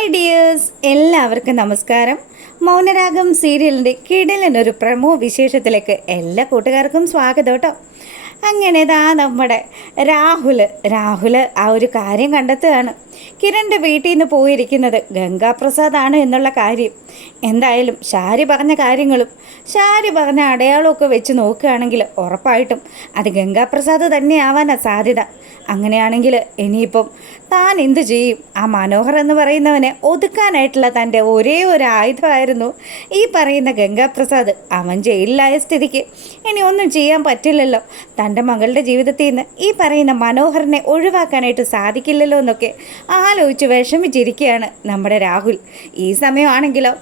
Hi dears, എല്ലാവർക്കും നമസ്കാരം. മൗനരാഗം സീരിയലിൻ്റെ കിടിലനൊരു പ്രമോ വിശേഷത്തിലേക്ക് എല്ലാ കൂട്ടുകാർക്കും സ്വാഗതം കേട്ടോ. അങ്ങനെ ഇതാ നമ്മുടെ രാഹുൽ ആ ഒരു കാര്യം കണ്ടെത്തുകയാണ്. കിരണിൻ്റെ വീട്ടിൽ നിന്ന് പോയിരിക്കുന്നത് ഗംഗാപ്രസാദാണ് എന്നുള്ള കാര്യം. എന്തായാലും ഷാരി പറഞ്ഞ കാര്യങ്ങളും ഷാരി പറഞ്ഞ അടയാളമൊക്കെ വെച്ച് നോക്കുകയാണെങ്കിൽ ഉറപ്പായിട്ടും അത് ഗംഗാപ്രസാദ് തന്നെയാവാനാണ് സാധ്യത. അങ്ങനെയാണെങ്കിൽ ഇനിയിപ്പം താൻ എന്തു ചെയ്യും? ആ മനോഹർ എന്ന് പറയുന്നവനെ ഒതുക്കാനായിട്ടുള്ള തൻ്റെ ഒരേ ഒരു ആയുധമായിരുന്നു ഈ പറയുന്ന ഗംഗാപ്രസാദ്. അവൻ ജയിലിലായ സ്ഥിതിക്ക് ഇനി ഒന്നും ചെയ്യാൻ പറ്റില്ലല്ലോ. തൻ്റെ മകളുടെ ജീവിതത്തിൽ നിന്ന് ഈ പറയുന്ന മനോഹറിനെ ഒഴിവാക്കാനായിട്ട് സാധിക്കില്ലല്ലോ എന്നൊക്കെ ആലോചിച്ച് വിഷമിച്ചിരിക്കുകയാണ് നമ്മുടെ രാഹുൽ. ഈ സമയമാണെങ്കിലോ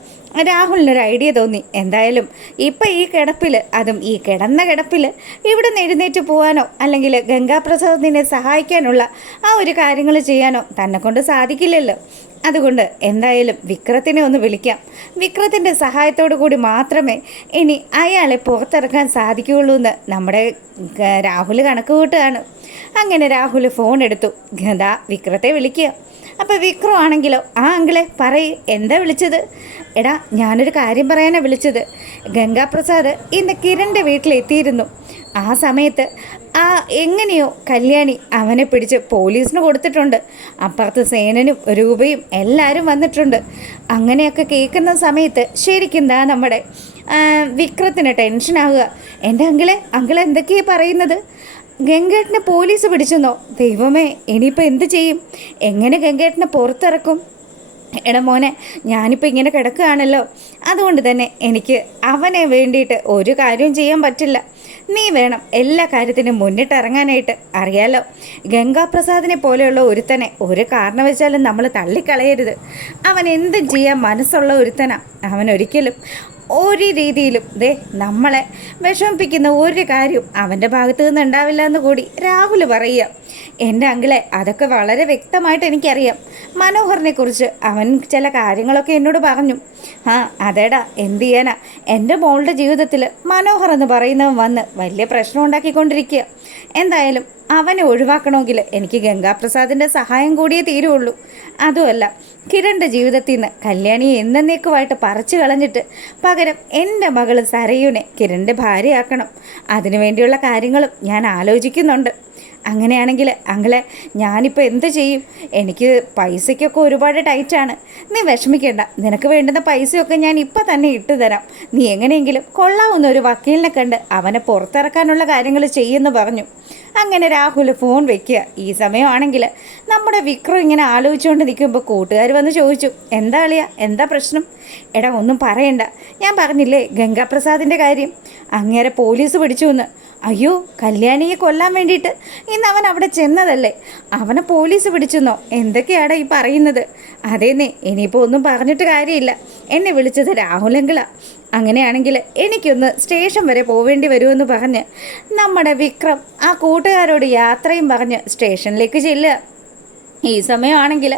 രാഹുലിനൊരു ഐഡിയ തോന്നി. എന്തായാലും ഇപ്പം ഈ കിടപ്പിൽ, അതും ഈ കിടന്ന കിടപ്പിൽ ഇവിടെ നിന്ന് എഴുന്നേറ്റ് പോകാനോ അല്ലെങ്കിൽ ഗംഗാപ്രസാദിനെ സഹായിക്കാനുള്ള ആ ഒരു കാര്യങ്ങൾ ചെയ്യാനോ തന്നെ കൊണ്ട് സാധിക്കില്ലല്ലോ. അതുകൊണ്ട് എന്തായാലും വിക്രത്തിനെ ഒന്ന് വിളിക്കാം. വിക്രത്തിൻ്റെ സഹായത്തോടു കൂടി മാത്രമേ ഇനി അയാളെ പുറത്തിറക്കാൻ സാധിക്കുകയുള്ളൂ എന്ന് നമ്മുടെ രാഹുൽ കണക്ക് കൂട്ടുകയാണ്. അങ്ങനെ രാഹുൽ ഫോൺ എടുത്തു. ഗതാ വിക്രത്തെ വിളിക്കുക. അപ്പോൾ വിക്രം ആണെങ്കിലോ, ആ അങ്കിളെ പറയ്, എന്താ വിളിച്ചത്? എടാ, ഞാനൊരു കാര്യം പറയാനാണ് വിളിച്ചത്. ഗംഗാപ്രസാദ് ഇന്ന് കിരണിൻ്റെ വീട്ടിലെത്തിയിരുന്നു. ആ സമയത്ത് എങ്ങനെയോ കല്യാണി അവനെ പിടിച്ച് പോലീസിന് കൊടുത്തിട്ടുണ്ട്. അപ്പുറത്ത് സേനനും രൂപയും എല്ലാവരും വന്നിട്ടുണ്ട്. അങ്ങനെയൊക്കെ കേൾക്കുന്ന സമയത്ത് ശരിക്കും എന്താ നമ്മുടെ വിക്രത്തിന് ടെൻഷനാവുക. എൻ്റെ അങ്കിളെ എന്തൊക്കെയാണ് പറയുന്നത്? ഗംഗേട്ടനെ പോലീസ് പിടിച്ചെന്നോ? ദൈവമേ, ഇനിയിപ്പോൾ എന്ത് ചെയ്യും? എങ്ങനെ ഗംഗേട്ടനെ പുറത്തിറക്കും? എടാ മോനെ, ഞാനിപ്പോൾ ഇങ്ങനെ കിടക്കുകയാണല്ലോ. അതുകൊണ്ട് തന്നെ എനിക്ക് അവനെ വേണ്ടിയിട്ട് ഒരു കാര്യവും ചെയ്യാൻ പറ്റില്ല. നീ വേണം എല്ലാ കാര്യത്തിനും മുന്നിട്ടിറങ്ങാനായിട്ട്. അറിയാലോ, ഗംഗാപ്രസാദിനെ പോലെയുള്ള ഒരുത്തനെ ഒരു കാരണവശാലും നമ്മൾ തള്ളിക്കളയരുത്. അവൻ എന്തും ചെയ്യാൻ മനസ്സുള്ള ഒരുത്തനാണ്. അവനൊരിക്കലും ഒരു രീതിയിലും നമ്മളെ വിഷമിപ്പിക്കുന്ന ഒരു കാര്യവും അവൻ്റെ ഭാഗത്തു നിന്ന് ഉണ്ടാവില്ല എന്ന് കൂടി രാഹുൽ പറയുക. എൻ്റെ അങ്കിളെ, അതൊക്കെ വളരെ വ്യക്തമായിട്ട് എനിക്കറിയാം. മനോഹറിനെ കുറിച്ച് അവൻ ചില കാര്യങ്ങളൊക്കെ എന്നോട് പറഞ്ഞു. അതേടാ, എന്ത് ചെയ്യാനാ? എൻ്റെ മോളുടെ ജീവിതത്തിൽ മനോഹർ എന്ന് പറയുന്നവൻ വന്ന് വലിയ പ്രശ്നം ഉണ്ടാക്കിക്കൊണ്ടിരിക്കുക. എന്തായാലും അവനെ ഒഴിവാക്കണമെങ്കിൽ എനിക്ക് ഗംഗാപ്രസാദിൻ്റെ സഹായം കൂടിയേ തീരുള്ളൂ. അതുമല്ല, കിരണിൻ്റെ ജീവിതത്തിൽ നിന്ന് കല്യാണിയെ എന്നേക്കുമായിട്ട് പറിച്ചു കളഞ്ഞിട്ട് പകരം എൻ്റെ മകൾ സരയുനെ കിരണിൻ്റെ ഭാര്യയാക്കണം. അതിനുവേണ്ടിയുള്ള കാര്യങ്ങളും ഞാൻ ആലോചിക്കുന്നുണ്ട്. അങ്ങനെയാണെങ്കിൽ അങ്കിളെ, ഞാനിപ്പോൾ എന്ത് ചെയ്യും? എനിക്ക് പൈസയ്ക്കൊക്കെ ഒരുപാട് ടൈറ്റാണ്. നീ വിഷമിക്കേണ്ട. നിനക്ക് വേണ്ടുന്ന പൈസയൊക്കെ ഞാൻ ഇപ്പം തന്നെ ഇട്ടു തരാം. നീ എങ്ങനെയെങ്കിലും കൊള്ളാവുന്ന ഒരു വക്കീലിനെ കണ്ട് അവനെ പുറത്തിറക്കാനുള്ള കാര്യങ്ങൾ ചെയ്യുമെന്ന് പറഞ്ഞു. അങ്ങനെ രാഹുൽ ഫോൺ വെക്കുക. ഈ സമയമാണെങ്കിൽ നമ്മുടെ വിക്രം ഇങ്ങനെ ആലോചിച്ചുകൊണ്ട് നിൽക്കുമ്പോൾ കൂട്ടുകാർ വന്ന് ചോദിച്ചു, എന്താ അളിയ, എന്താ പ്രശ്നം? എടാ, ഒന്നും പറയണ്ട. ഞാൻ പറഞ്ഞില്ലേ ഗംഗാപ്രസാദിൻ്റെ കാര്യം. അങ്ങേരെ പോലീസ് പിടിച്ചു എന്ന്. അയ്യോ, കല്യാണിയെ കൊല്ലാൻ വേണ്ടിയിട്ട് ഇന്ന് അവൻ അവിടെ ചെന്നതല്ലേ? അവനെ പോലീസ് പിടിച്ചെന്നോ? എന്തൊക്കെയാടാ ഈ പറയുന്നത്? അതേന്നേ, ഇനിയിപ്പോൾ ഒന്നും പറഞ്ഞിട്ട് കാര്യമില്ല. എന്നെ വിളിച്ചത് രാഹുലെങ്കിലാ. അങ്ങനെയാണെങ്കിൽ എനിക്കൊന്ന് സ്റ്റേഷൻ വരെ പോവേണ്ടി വരുമെന്ന് പറഞ്ഞ് നമ്മുടെ വിക്രം ആ കൂട്ടുകാരോട് യാത്രയും പറഞ്ഞ് സ്റ്റേഷനിലേക്ക് ചെല്ലുക. ഈ സമയമാണെങ്കിൽ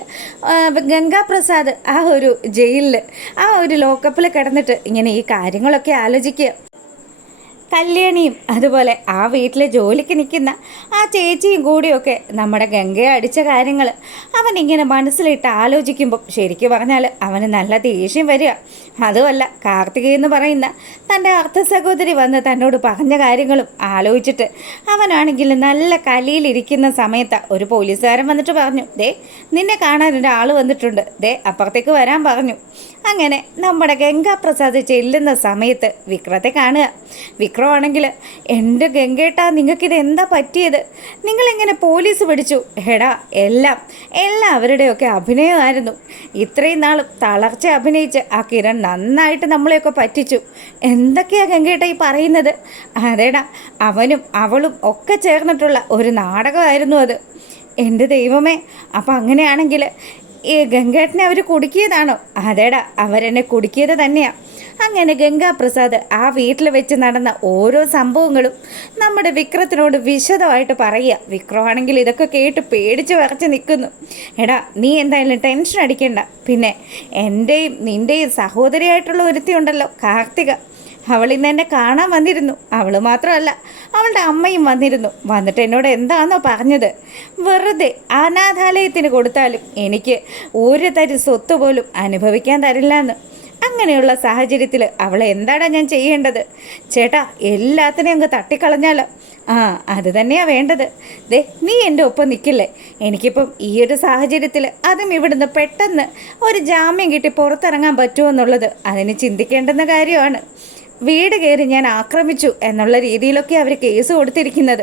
ഗംഗാപ്രസാദ് ആ ഒരു ജയിലിൽ, ആ ഒരു ലോക്കപ്പിൽ കിടന്നിട്ട് ഇങ്ങനെ ഈ കാര്യങ്ങളൊക്കെ ആലോചിക്കുക. കല്യാണിയും അതുപോലെ ആ വീട്ടിലെ ജോലിക്ക് നിൽക്കുന്ന ആ ചേച്ചിയും കൂടിയൊക്കെ നമ്മുടെ ഗംഗയെ അടിച്ച കാര്യങ്ങൾ അവനിങ്ങനെ മനസ്സിലിട്ട് ആലോചിക്കുമ്പോൾ ശരിക്കും പറഞ്ഞാൽ അവന് നല്ല ദേഷ്യം വരിക. അതുമല്ല, കാർത്തിക് എന്ന് പറയുന്ന തൻ്റെ അർത്ഥ സഹോദരി വന്ന് തന്നോട് പറഞ്ഞ കാര്യങ്ങളും ആലോചിച്ചിട്ട് അവനാണെങ്കിൽ നല്ല കലിയിലിരിക്കുന്ന സമയത്ത് ഒരു പോലീസുകാരൻ വന്നിട്ട് പറഞ്ഞു, നിന്നെ കാണാൻ ഒരാൾ വന്നിട്ടുണ്ട്, അപ്പുറത്തേക്ക് വരാൻ പറഞ്ഞു. അങ്ങനെ നമ്മുടെ ഗംഗാപ്രസാദ് ചെല്ലുന്ന സമയത്ത് വിക്രത്തെ കാണുക. വിക്രമാണെങ്കിൽ, എൻ്റെ ഗംഗേട്ടാ, നിങ്ങൾക്കിത് എന്താ പറ്റിയത്? നിങ്ങളിങ്ങനെ പോലീസ് പിടിച്ചു? എടാ, എല്ലാം അവരുടെയൊക്കെ അഭിനയമായിരുന്നു. ഇത്രയും നാളും തളർച്ച അഭിനയിച്ച് ആ കിരൺ നന്നായിട്ട് നമ്മളെയൊക്കെ പറ്റിച്ചു. എന്തൊക്കെയാ ഗംഗേട്ട ഈ പറയുന്നത്? അതേടാ, അവനും അവളും ഒക്കെ ചേർന്നിട്ടുള്ള ഒരു നാടകമായിരുന്നു അത്. എൻ്റെ ദൈവമേ, അപ്പം അങ്ങനെയാണെങ്കിൽ ഈ ഗംഗേട്ടനെ അവർ കുടുക്കിയതാണോ? അതേടാ, അവരെന്നെ കുടുക്കിയത് തന്നെയാണ്. അങ്ങനെ ഗംഗാപ്രസാദ് ആ വീട്ടിൽ വെച്ച് നടന്ന ഓരോ സംഭവങ്ങളും നമ്മുടെ വിക്രത്തിനോട് വിശദമായിട്ട് പറയുക. വിക്രമാണെങ്കിൽ ഇതൊക്കെ കേട്ട് പേടിച്ച് വിറച്ച് നിൽക്കുന്നു. എടാ, നീ എന്തായാലും ടെൻഷൻ അടിക്കണ്ട. പിന്നെ എൻ്റെയും നിൻ്റെയും സഹോദരിയായിട്ടുള്ള ഒരുത്തിയുണ്ടല്ലോ, കാർത്തിക. അവൾ ഇന്ന് എന്നെ കാണാൻ വന്നിരുന്നു. അവൾ മാത്രമല്ല, അവളുടെ അമ്മയും വന്നിട്ട് എന്നോട് എന്താണെന്നോ പറഞ്ഞത്, വെറുതെ അനാഥാലയത്തിന് കൊടുത്താലും എനിക്ക് ഒരു തരി സ്വത്ത് പോലും അനുഭവിക്കാൻ തരില്ല എന്ന്. അങ്ങനെയുള്ള സാഹചര്യത്തിൽ അവളെ എന്താണ് ഞാൻ ചെയ്യേണ്ടത്? ചേട്ടാ, എല്ലാത്തിനെയും അങ്ങ് തട്ടിക്കളഞ്ഞാലോ? ആ, അത് തന്നെയാണ് വേണ്ടത്. ദേ, നീ എൻ്റെ ഒപ്പം നിൽക്കില്ലേ? എനിക്കിപ്പം ഈ ഒരു സാഹചര്യത്തിൽ അതും ഇവിടുന്ന് പെട്ടെന്ന് ഒരു ജാമ്യം കിട്ടി പുറത്തിറങ്ങാൻ പറ്റുമോ എന്നുള്ളത് അതിന് ചിന്തിക്കേണ്ടുന്ന കാര്യമാണ്. വീട് കയറി ഞാൻ ആക്രമിച്ചു എന്നുള്ള രീതിയിലൊക്കെ അവർ കേസ് കൊടുത്തിരിക്കുന്നത്.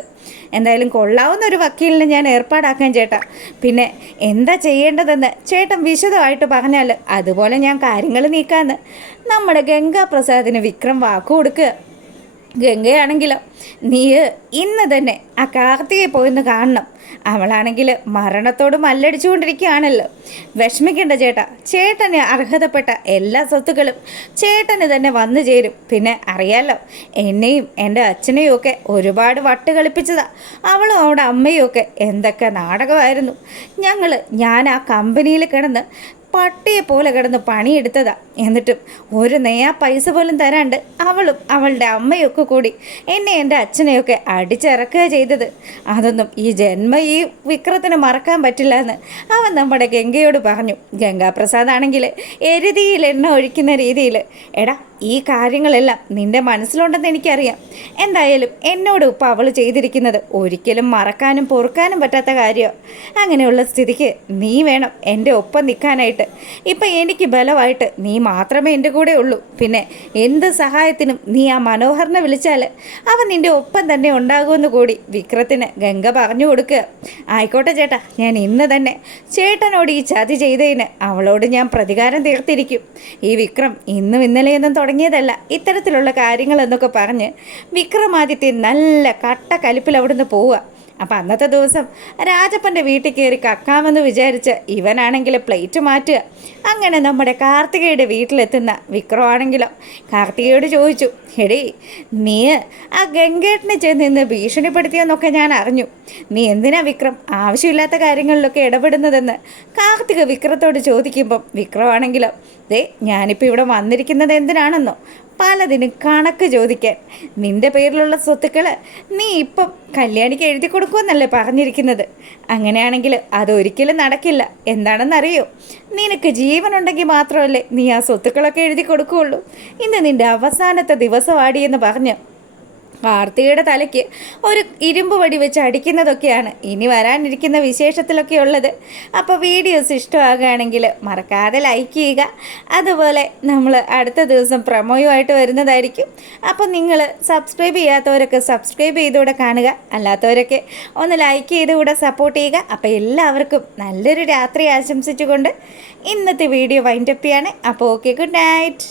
എന്തായാലും കൊള്ളാവുന്ന ഒരു വക്കീലിനെ ഞാൻ ഏർപ്പാടാക്കാൻ ചേട്ടാ. പിന്നെ എന്താ ചെയ്യേണ്ടതെന്ന് ചേട്ടൻ വിശദമായിട്ട് പറഞ്ഞാൽ അതുപോലെ ഞാൻ കാര്യങ്ങൾ നീക്കാമെന്ന് നമ്മുടെ ഗംഗാപ്രസാദിന് വിക്രം വാക്കു കൊടുക്കുക. ഗംഗയാണെങ്കിലോ, നീ ഇന്ന് തന്നെ ആ കാർത്തികയെ പോയിന്ന് കാണണം. അവളാണെങ്കിൽ മരണത്തോട് മല്ലടിച്ചുകൊണ്ടിരിക്കുകയാണല്ലോ. വിഷമിക്കേണ്ട ചേട്ടാ, ചേട്ടന് അർഹതപ്പെട്ട എല്ലാ സ്വത്തുക്കളും ചേട്ടന് തന്നെ വന്നു ചേരും. പിന്നെ അറിയാലോ, എന്നെയും എൻ്റെ അച്ഛനെയും ഒക്കെ ഒരുപാട് വട്ട് കളിപ്പിച്ചതാ. അവളും അവിടെ അമ്മയും ഒക്കെ എന്തൊക്കെ നാടകമായിരുന്നു. ഞാൻ ആ കമ്പനിയിൽ കിടന്ന് പട്ടിയെ പോലെ കിടന്ന് പണിയെടുത്തതാ. എന്നിട്ടും ഒരു നയാ പൈസ പോലും തരാണ്ട് അവളും അവളുടെ അമ്മയൊക്കെ കൂടി എന്നെ എൻ്റെ അച്ഛനെയൊക്കെ അടിച്ചിറക്കുക ചെയ്തത്. അതൊന്നും ഈ ഈ വിക്രത്തിന് മറക്കാൻ പറ്റില്ല എന്ന് അവൻ നമ്മുടെ ഗംഗയോട് പറഞ്ഞു. ഗംഗാപ്രസാദ് ആണെങ്കിൽ എരുതിയിൽ എണ്ണ ഒഴിക്കുന്ന രീതിയിൽ, എടാ, ഈ കാര്യങ്ങളെല്ലാം നിൻ്റെ മനസ്സിലുണ്ടെന്ന് എനിക്കറിയാം. എന്തായാലും എന്നോട് ഇപ്പോൾ അവൾ ചെയ്തിരിക്കുന്നത് ഒരിക്കലും മറക്കാനും പൊറുക്കാനും പറ്റാത്ത കാര്യമാണ്. അങ്ങനെയുള്ള സ്ഥിതിക്ക് നീ വേണം എൻ്റെ ഒപ്പം നിൽക്കാനായിട്ട്. ഇപ്പം എനിക്ക് ബലമായിട്ട് നീ മാത്രമേ എൻ്റെ കൂടെ ഉള്ളൂ. പിന്നെ എന്ത് സഹായത്തിനും നീ ആ മനോഹറിനെ വിളിച്ചാൽ അവൻ നിൻ്റെ ഒപ്പം തന്നെ ഉണ്ടാകുമെന്ന് കൂടി വിക്രത്തിന് ഗംഗ പറഞ്ഞു കൊടുക്കുക. ആയിക്കോട്ടെ ചേട്ടാ, ഞാൻ ഇന്ന് തന്നെ ചേട്ടനോട് ഈ ചതി ചെയ്തതിന് അവളോട് ഞാൻ പ്രതികാരം തീർത്തിരിക്കും. ഈ വിക്രം ഇന്നും ഇന്നലെയൊന്നും തുടങ്ങിയതല്ല ഇത്തരത്തിലുള്ള കാര്യങ്ങളെന്നൊക്കെ പറഞ്ഞ് വിക്രമാദിത്യൻ നല്ല കട്ട കലിപ്പിൽ അവിടുന്ന് പോവുക. അപ്പം അന്നത്തെ ദിവസം രാജപ്പൻ്റെ വീട്ടിൽ കയറി കക്കാമെന്ന് വിചാരിച്ച് ഇവനാണെങ്കിൽ പ്ലേറ്റ് മാറ്റുക. അങ്ങനെ നമ്മുടെ കാർത്തികയുടെ വീട്ടിലെത്തുന്ന വിക്രമാണെങ്കിലോ കാർത്തികയോട് ചോദിച്ചു, എടീ, നീ ആ ഗംഗേട്ടനെ ചെന്ന് ഇന്ന് ഭീഷണിപ്പെടുത്തിയെന്നൊക്കെ ഞാൻ അറിഞ്ഞു. നീ എന്തിനാ വിക്രം ആവശ്യമില്ലാത്ത കാര്യങ്ങളിലൊക്കെ ഇടപെടുന്നതെന്ന് കാർത്തിക വിക്രത്തോട് ചോദിക്കുമ്പം വിക്രമാണെങ്കിലോ, ദേ, ഞാനിപ്പോൾ ഇവിടെ വന്നിരിക്കുന്നത് എന്തിനാണെന്നോ, പലതിനും കണക്ക് ചോദിക്കാൻ. നിൻ്റെ പേരിലുള്ള സ്വത്തുക്കൾ നീ ഇപ്പം കല്യാണിക്ക് എഴുതി കൊടുക്കുമെന്നല്ലേ പറഞ്ഞിരിക്കുന്നത്. അങ്ങനെയാണെങ്കിൽ അതൊരിക്കലും നടക്കില്ല. എന്താണെന്നറിയോ? നിനക്ക് ജീവനുണ്ടെങ്കിൽ മാത്രമല്ലേ നീ ആ സ്വത്തുക്കളൊക്കെ എഴുതി കൊടുക്കുകയുള്ളൂ. ഇന്ന് നിൻ്റെ അവസാനത്തെ ദിവസമാടിയെന്ന് പറഞ്ഞ് കാർത്തികയുടെ തലയ്ക്ക് ഒരു ഇരുമ്പ് വടി വെച്ച് അടിക്കുന്നതൊക്കെയാണ് ഇനി വരാനിരിക്കുന്ന വിശേഷത്തിലൊക്കെ ഉള്ളത്. അപ്പോൾ വീഡിയോസ് ഇഷ്ടമാകുകയാണെങ്കിൽ മറക്കാതെ ലൈക്ക് ചെയ്യുക. അതുപോലെ നമ്മൾ അടുത്ത ദിവസം പ്രൊമോയുമായിട്ട് വരുന്നതായിരിക്കും. അപ്പോൾ നിങ്ങൾ സബ്സ്ക്രൈബ് ചെയ്യാത്തവരൊക്കെ സബ്സ്ക്രൈബ് ചെയ്തുകൂടെ കാണുക. അല്ലാത്തവരൊക്കെ ഒന്ന് ലൈക്ക് ചെയ്തുകൂടെ സപ്പോർട്ട് ചെയ്യുക. അപ്പോൾ എല്ലാവർക്കും നല്ലൊരു രാത്രി ആശംസിച്ചുകൊണ്ട് ഇന്നത്തെ വീഡിയോ വൈൻഡപ്പ് ചെയ്യാണ്. അപ്പോൾ ഓക്കെ, ഗുഡ് നൈറ്റ്.